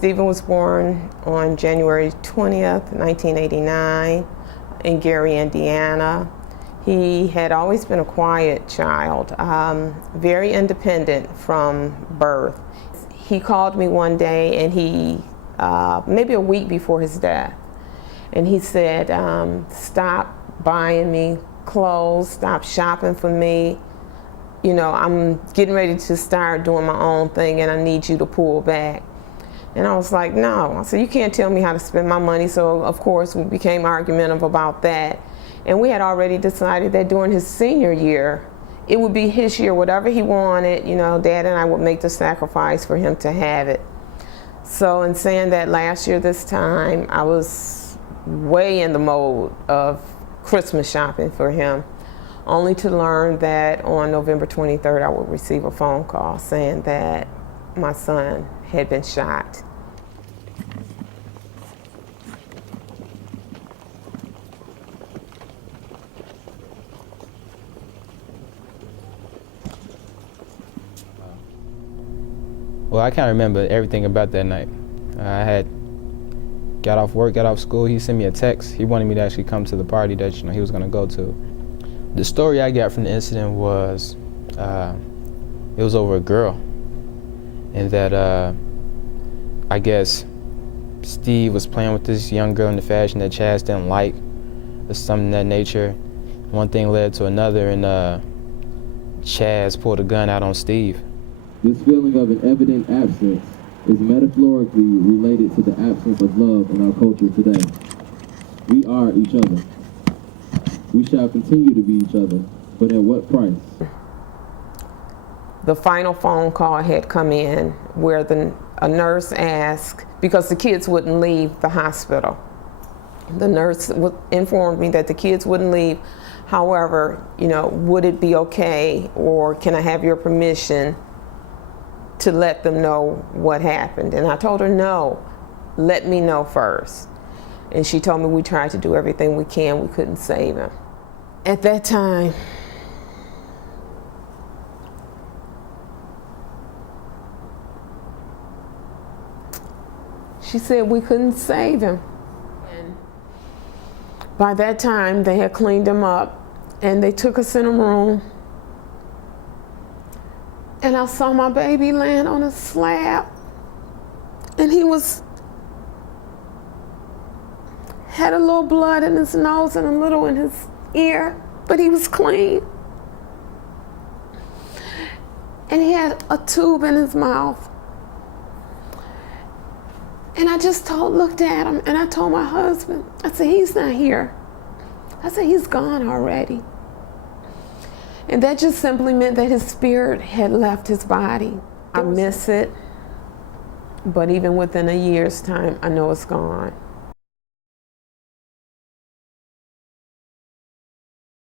Steven was born on January 20th, 1989 in Gary, Indiana. He had always been a quiet child, very independent from birth. He called me one day, and maybe a week before his death, and he said, stop buying me clothes, stop shopping for me. You know, I'm getting ready to start doing my own thing, and I need you to pull back. And I was like, no. I said, you can't tell me how to spend my money. So of course we became argumentative about that. And we had already decided that during his senior year, it would be his year, whatever he wanted, you know, Dad and I would make the sacrifice for him to have it. So in saying that, last year this time, I was way in the mode of Christmas shopping for him, only to learn that on November 23rd, I would receive a phone call saying that my son had been shot. Well, I can't remember everything about that night. I had got off work, got off school. He sent me a text. He wanted me to actually come to the party that he was going to go to. The story I got from the incident was it was over a girl, and that I guess Steve was playing with this young girl in the fashion that Chaz didn't like, or something of that nature. One thing led to another, and Chaz pulled a gun out on Steve. This feeling of an evident absence is metaphorically related to the absence of love in our culture today. We are each other. We shall continue to be each other, but at what price? The final phone call had come in where a nurse asked, because the kids wouldn't leave the hospital. The nurse informed me that the kids wouldn't leave. However, you know, would it be okay, or can I have your permission to let them know what happened? And I told her, no, let me know first. And she told me we tried to do everything we can, we couldn't save him. At that time, she said we couldn't save him. And by that time, they had cleaned him up, and they took us in a room, and I saw my baby laying on a slab, and he had a little blood in his nose and a little in his ear, but he was clean. And he had a tube in his mouth. And I just looked at him, and I told my husband, I said, he's not here. I said, he's gone already. And that just simply meant that his spirit had left his body. I miss it, but even within a year's time, I know it's gone.